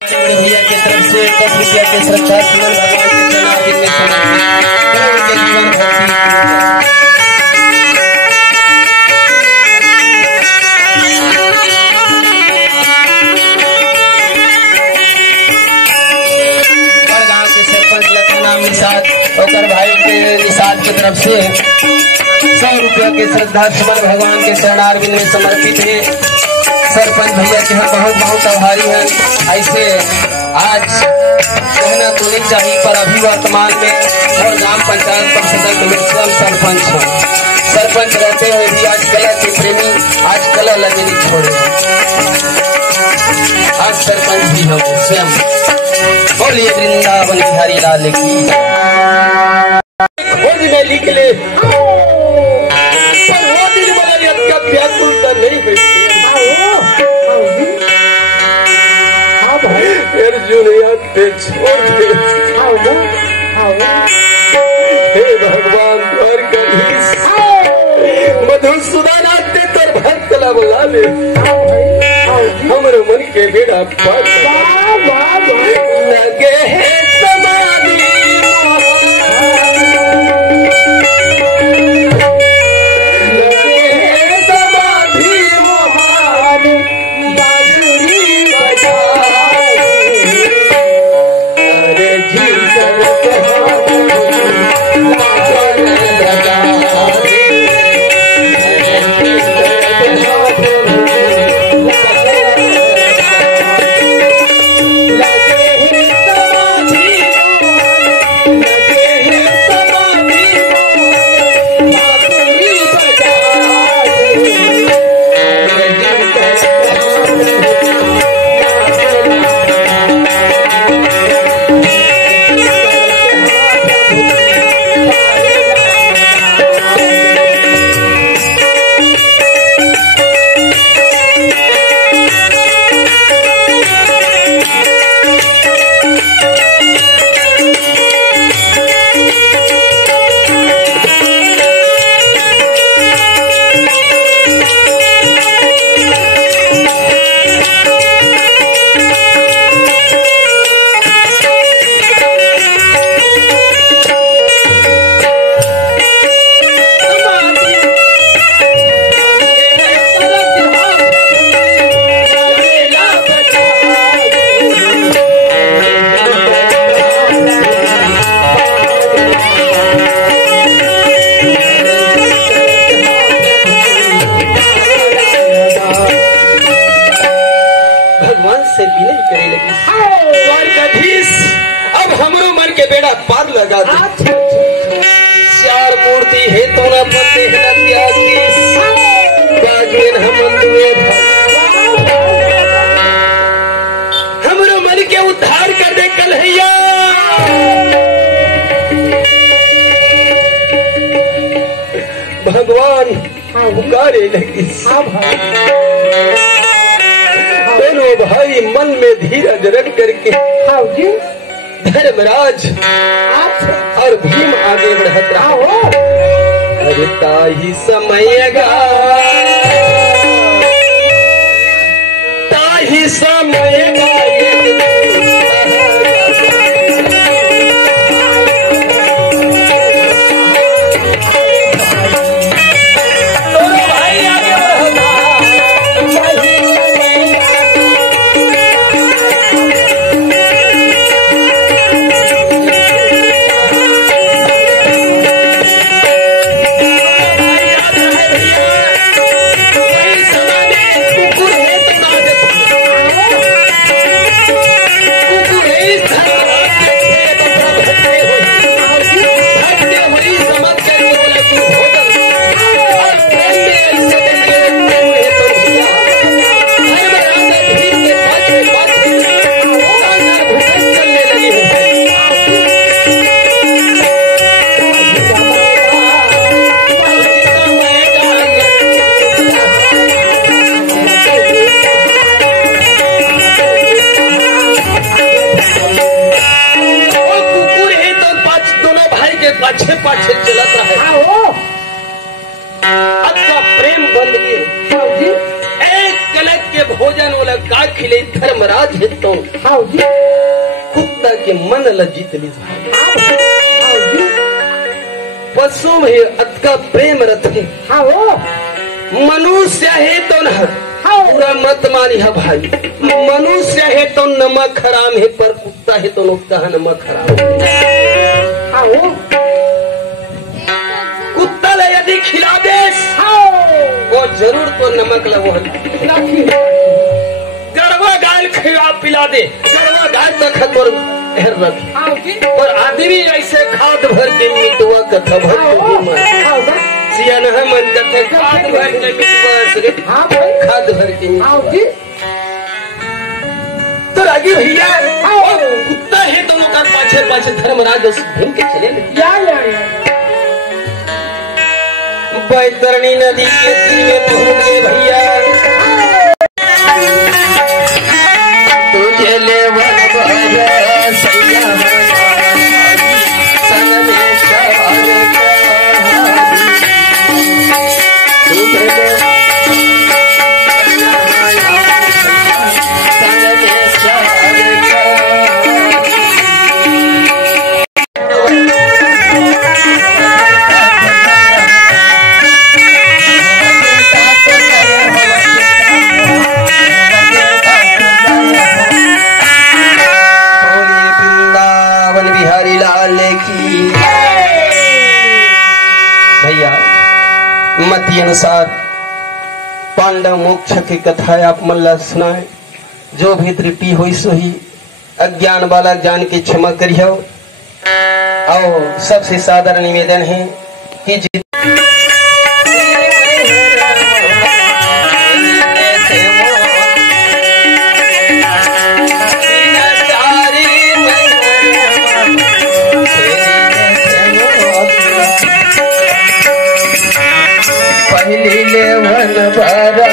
भैया की तरफ से 10 रुपया के श्रद्धा सुमन भगवान के जन्मदिन में समर्पित उनके जीवन गाँव के सरपंच लखना निषाद और भाई के निषाद की तरफ से 100 रुपया के श्रद्धा सुमन भगवान के चरणारविंद में समर्पित है। सरपंच भैया के हम बहुत बहुत आभारी हैं। ऐसे आज कहना तो नहीं चाहिए पर अभी वर्तमान में और ग्राम पंचायत परिषद में स्वयं सरपंच हैं। सरपंच रहते हुए भी आज कला के प्रेमी आज कला लगे नहीं छोड़े। आज सरपंच भी हम स्वयं। बोलिए वृंदावन बिहारी लाल की। खोज में निकले पर वो दिन वाला व्याकुलता नहीं हुई। छोड़ दे हे भगवान द्वारकाधीश मधुसूदन आते तर भक्त ला बुला ले हमरो मन के बेड़ा पार लगे है समाधि अब हमरो मन के बेड़ा पार लगा दे। चार मूर्ति है तो न पते हमरो मन के उद्धार कर दे कन्हैया। भगवान पुकारे लगी दोनों भाई मन में धीरज रख करके धर्मराज और भीम आगे बढ़त रहा। अरे ताही समयगा ताही समयगा के भोजन वाला का खिले धर्मराज है तो हाँ जी कुत्ता के मन लज्जित ली हाँ जी पशु में अतका प्रेम रखे हाँ वो मनुष्य है तो न हाँ पूरा मत मानी है भाई मनुष्य है तो नमक हराम है पर कुत्ता है तो लोग कहा नमक हराम हाँ वो कुत्ता ले यदि खिला दे वो जरूर तो नमक लगो गड़वा गाय खिला पिला दे गड़वा गाय तक पर रखे हाँ जी और आदमी ऐसे खाद भर के मिटवा कथा भर सियान है मन कथे खाद भर के मिटवा रे हाँ भाई खाद भर के हाँ जी तो रागी भैया कुत्ता है दोनों का पाछे पाछे धर्मराज उस घूम के चले या बैतरणी नदी के तीर में पहुंच गए भैया तुझे ले वन सैया संग में सवार तुझे ले संग में सवार मती अनुसार पांडव मोक्ष की कथा आप मल्ला सुनाए जो भी त्रुटि हुई सोही अज्ञान वाला जान के क्षमा करियो और सबसे साधारण निवेदन है कि पहली ले वन बारा